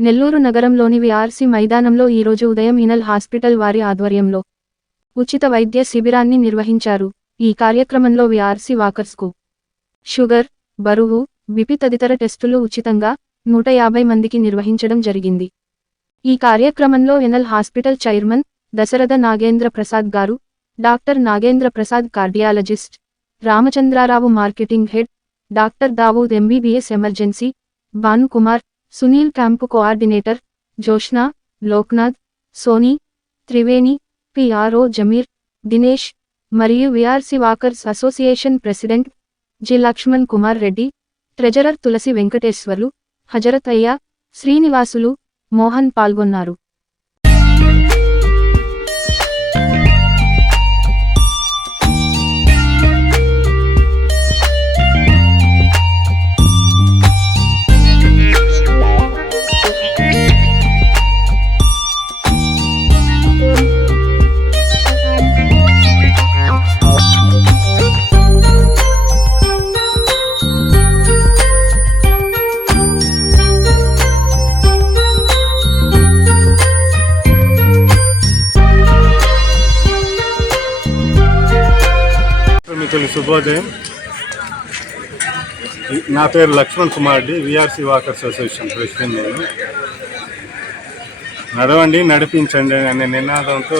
నెల్లూరు నగరంలోని విఆర్సీ మైదానంలో ఈరోజు ఉదయం ఇనల్ హాస్పిటల్ వారి ఆధ్వర్యంలో ఉచిత వైద్య శిబిరాన్ని నిర్వహించారు. ఈ కార్యక్రమంలో విఆర్సీ వాకర్స్కు షుగర్ బరువు బిపి తదితర టెస్టులు ఉచితంగా నూట యాభై మందికి నిర్వహించడం జరిగింది. ఈ కార్యక్రమంలో NL hospital chairman Dasaratha Nagendra Prasad garu doctor Nagendra Prasad cardiologist Ramachandrarao marketing head doctor Dawood MBBS emergency Bhanukumar Sunil camp coordinator Jyoshna Loknath Soni Triveni PRO Zameer Dinesh మరియు VRC walkers association president G Lakshman Kumar Reddy treasurer Tulasi Venkateswarlu Hazrath Ayya Srinivasulu Mohan పాల్గొన్నారు. మిత్రులు శుభోదయం. నా పేరు Lakshman Kumar Reddy VRC walkers association president నేను. నడవండి నడిపించండి అనే నినాదంతో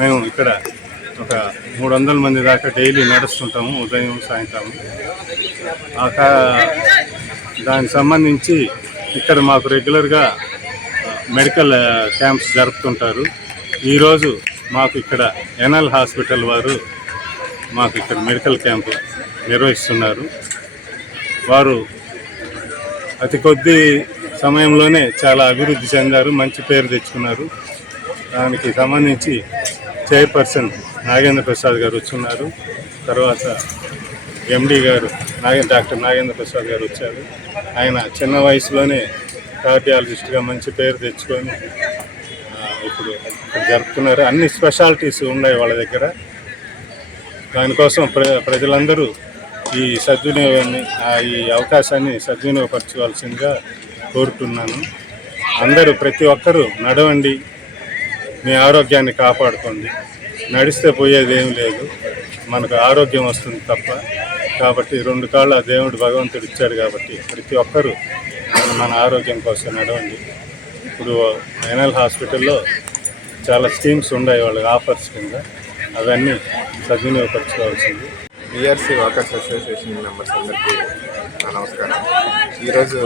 మేము ఇక్కడ ఒక మూడు వందల మంది దాకా డైలీ నడుస్తుంటాము ఉదయం సాయంత్రం. దానికి సంబంధించి ఇక్కడ మాకు రెగ్యులర్గా మెడికల్ క్యాంప్స్ జరుపుతుంటారు. ఈరోజు మాకు ఇక్కడ ఎన్ఎల్ హాస్పిటల్ వారు మాకు ఇక్కడ మెడికల్ క్యాంపు నిర్వహిస్తున్నారు. వారు అతి కొద్ది సమయంలోనే చాలా అభివృద్ధి చెందారు మంచి పేరు తెచ్చుకున్నారు. దానికి సంబంధించి చైర్పర్సన్ నాగేంద్ర ప్రసాద్ గారు వచ్చున్నారు. తర్వాత ఎండి గారు నాగే డాక్టర్ నాగేంద్ర ప్రసాద్ గారు వచ్చారు. ఆయన చిన్న వయసులోనే కార్డియాలజిస్ట్గా మంచి పేరు తెచ్చుకొని ఇప్పుడు జరుపుతున్నారు. అన్ని స్పెషాలిటీస్ ఉన్నాయి వాళ్ళ దగ్గర. దానికోసం ప్ర ప్రజలందరూ ఈ సద్వినియోగాన్ని ఆ ఈ అవకాశాన్ని సద్వినియోగపరచవలసిందిగా కోరుతున్నాను. అందరూ ప్రతి ఒక్కరూ నడవండి మీ ఆరోగ్యాన్ని కాపాడుకోండి. నడిస్తే పోయేది ఏం లేదు. మనకు ఆరోగ్యం వస్తుంది తప్ప. కాబట్టి రెండు కాళ్ళ దేవుడు భగవంతుడు ఇచ్చాడు కాబట్టి ప్రతి ఒక్కరూ మన- మన ఆరోగ్యం కోసం నడవండి. ఇప్పుడు ఎన్ఎల్ హాస్పిటల్లో చాలా స్కీమ్స్ ఉన్నాయి వాళ్ళకి ఆఫర్స్ కింద. అవన్నీ సద్వినియోగపరచుకోవాల్సింది బీఆర్సీ వాకర్స్ అసోసియేషన్ మెంబర్స్ అందరికీ నా నమస్కారం. ఈరోజు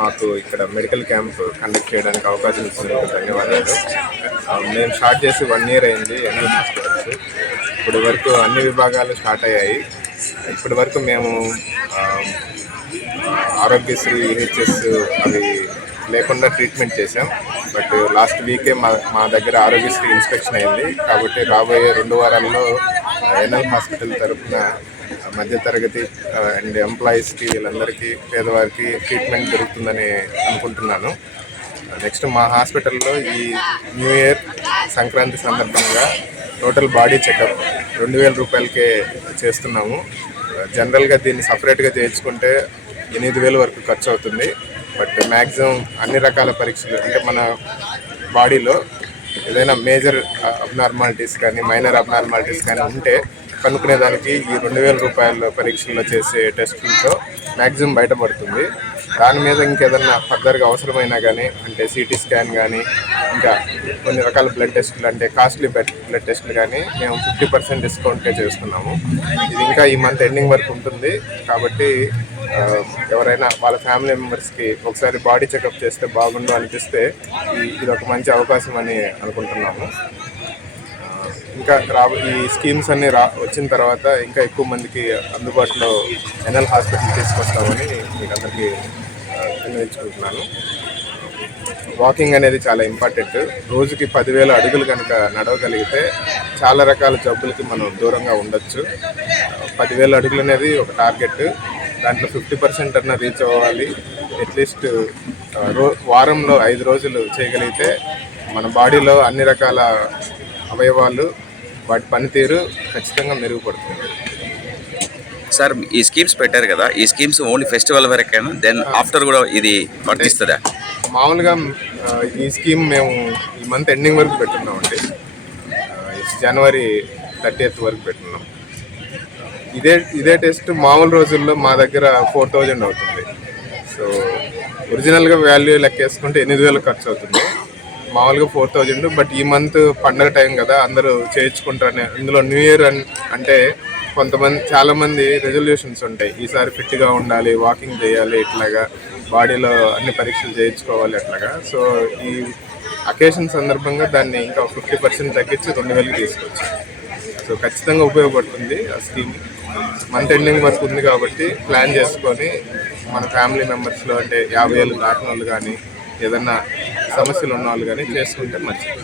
మాకు ఇక్కడ మెడికల్ క్యాంప్ కండక్ట్ చేయడానికి అవకాశం ఇచ్చినందుకు ధన్యవాదాలు. మేము స్టార్ట్ చేసి వన్ ఇయర్ అయింది ఎన్ఎల్ హాస్పిటల్స్. ఇప్పటి వరకు అన్ని విభాగాలు స్టార్ట్ అయ్యాయి. ఇప్పటి వరకు మేము ఆరోగ్యశ్రీ యూహెచ్ఎస్ అవి లేకుండా ట్రీట్మెంట్ చేసాం బట్ లాస్ట్ వీకే మా మా దగ్గర ఆరోగ్యశ్రీ ఇన్స్పెక్షన్ అయింది. కాబట్టి రాబోయే రెండు వారాల్లో ఎన్ఎల్ హాస్పిటల్ తరఫున మధ్యతరగతి అండ్ ఎంప్లాయీస్కి వీళ్ళందరికీ పేదవారికి ట్రీట్మెంట్ దొరుకుతుందని అనుకుంటున్నాను. నెక్స్ట్ మా హాస్పిటల్లో ఈ న్యూ ఇయర్ సంక్రాంతి సందర్భంగా టోటల్ బాడీ చెకప్ రెండు వేల రూపాయలకే చేస్తున్నాము. జనరల్గా దీన్ని సపరేట్గా చేయించుకుంటే ఎనిమిది వేల వరకు ఖర్చు అవుతుంది. బట్ మ్యాక్సిమం అన్ని రకాల పరీక్షలు అంటే మన బాడీలో ఏదైనా మేజర్ అబ్నార్మాలిటీస్ కానీ మైనర్ అబ్నార్మాలిటీస్ కానీ ఉంటే కనుక్కునేదానికి ఈ రెండు వేల రూపాయల పరీక్షల్లో చేసే టెస్టులతో మ్యాక్సిమం బయటపడుతుంది. దాని మీద ఇంకేదన్నా ఫర్దర్గా అవసరమైనా కానీ అంటే సిటీ స్కాన్ కానీ ఇంకా కొన్ని రకాల బ్లడ్ టెస్టులు అంటే కాస్ట్లీ బ్లడ్ బ్లడ్ టెస్టులు కానీ మేము ఫిఫ్టీ పర్సెంట్ డిస్కౌంట్కే చేస్తున్నాము. ఇది ఇంకా ఈ మంత్ ఎండింగ్ వరకు ఉంటుంది. కాబట్టి ఎవరైనా వాళ్ళ ఫ్యామిలీ మెంబర్స్కి ఒకసారి బాడీ చెకప్ చేస్తే బాగుండు అనిపిస్తే ఇది ఒక మంచి అవకాశం అని అనుకుంటున్నాము. ఇంకా రా ఈ స్కీమ్స్ అన్నీ రా వచ్చిన తర్వాత ఇంకా ఎక్కువ మందికి అందుబాటులో ఎన్ఎల్ హాస్పిటల్ తీసుకొస్తామని మీకు అందరికీ విన్నవించుకుంటున్నాను వాకింగ్ అనేది చాలా ఇంపార్టెంట్. రోజుకి పదివేల అడుగులు కనుక నడవగలిగితే చాలా రకాల జబ్బులకి మనం దూరంగా ఉండొచ్చు. పదివేల అడుగులు అనేది ఒక టార్గెట్. దాంట్లో ఫిఫ్టీ పర్సెంట్ అన్న రీచ్ అవ్వాలి. అట్లీస్ట్ రో వారంలో ఐదు రోజులు చేయగలిగితే మన బాడీలో అన్ని రకాల అవయవాలు వాటి పనితీరు ఖచ్చితంగా మెరుగుపడుతుంది. సార్ ఈ స్కీమ్స్ పెట్టారు కదా ఈ స్కీమ్స్ ఓన్లీ ఫెస్టివల్ వరకేనా? దెన్ ఆఫ్టర్ కూడా ఇది వర్తిస్తుందా? మామూలుగా ఈ స్కీమ్ మేము ఈ మంత్ ఎండింగ్ వరకు పెట్టున్నామండి. జనవరి థర్టీ వరకు పెట్టున్నాం. ఇదే ఇదే టెస్ట్ మామూలు రోజుల్లో మా దగ్గర ఫోర్ థౌజండ్ అవుతుంది. సో ఒరిజినల్గా వాల్యూ లెక్కేసుకుంటే ఎనిమిది వేలు ఖర్చు అవుతుంది మామూలుగా ఫోర్ థౌజండ్ బట్ ఈ మంత్ పండగ టైం కదా అందరూ చేయించుకుంటారని ఇందులో న్యూ ఇయర్ అన్ అంటే కొంతమంది చాలామంది రెజల్యూషన్స్ ఉంటాయి. ఈసారి ఫిట్గా ఉండాలి వాకింగ్ చేయాలి ఇట్లాగా బాడీలో అన్ని పరీక్షలు చేయించుకోవాలి అట్లాగా. సో ఈ అకేషన్ సందర్భంగా దాన్ని ఇంకా ఫిఫ్టీ పర్సెంట్ తగ్గించి రెండు వేలకి తీసుకొచ్చు. సో ఖచ్చితంగా ఉపయోగపడుతుంది ఆ స్కీమ్. మంత్ ఎండింగ్ వరకు ఉంది కాబట్టి ప్లాన్ చేసుకొని మన ఫ్యామిలీ మెంబర్స్లో అంటే యాభై ఏళ్ళు దాటిన వాళ్ళు కానీ ఏదన్నా సమస్యలు ఉన్న వాళ్ళు కానీ చేసుకుంటే మంచిది.